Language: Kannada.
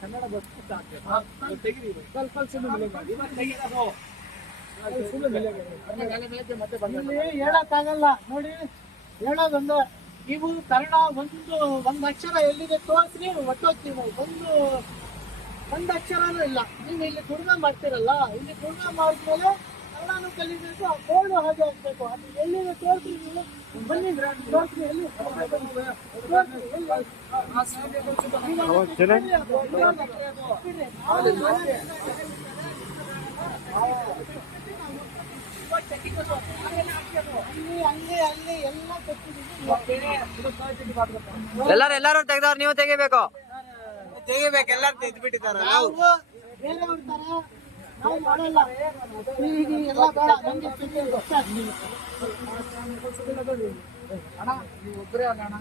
ಕನ್ನಡ ಬಸ್ ಹೇಳಕ್ಕಾಗಲ್ಲ. ನೋಡಿ ಹೇಳೋದೊಂದು. ನೀವು ಕನ್ನಡ ಒಂದು ಒಂದು ಅಕ್ಷರ ಎಲ್ಲಿದೆ ತೋರಿಸ್ರಿ ಒಟ್ಟೋಗ್ತೀವಿ ಒಂದು ಒಂದು ಅಕ್ಷರನೂ ಇಲ್ಲ. ನೀವು ಇಲ್ಲಿ ದುರ್ಗ ಮಾಡ್ತೀರಲ್ಲ, ಇಲ್ಲಿ ದುರ್ಗ ಮಾಡಿದ್ಮೇಲೆ ಕನ್ನಡನೂ ಕಲಿಬೇಕು, ಆ ಬೋರ್ಡು ಹಾಗೆ ಹೋಗ್ಬೇಕು ಅದು ಎಲ್ಲಿದೆ ತೋರಿಸ್ರಿ ನೀವು. ಬನ್ನಿ, ತೋರಿಸ್ರಿ ಎಲ್ಲಿ? ಅಲ್ಲಿ ಅಲ್ಲಿ ಅಲ್ಲಿ ಎಲ್ಲ. ಎಲ್ಲಾರು ಎಲ್ಲಾರು ತೆಗ್ದವ್ರು ನೀವು ತೆಗಿಬೇಕು. ತೆಗಿಬೇಕು ಎಲ್ಲಾರು ತೆಗೆದು ಬಿಟ್ಟಿದ್ದಾರೆ ಅಣ್ಣ ನೀವು ಒಬ್ಬರೇ ಅಣ್ಣ.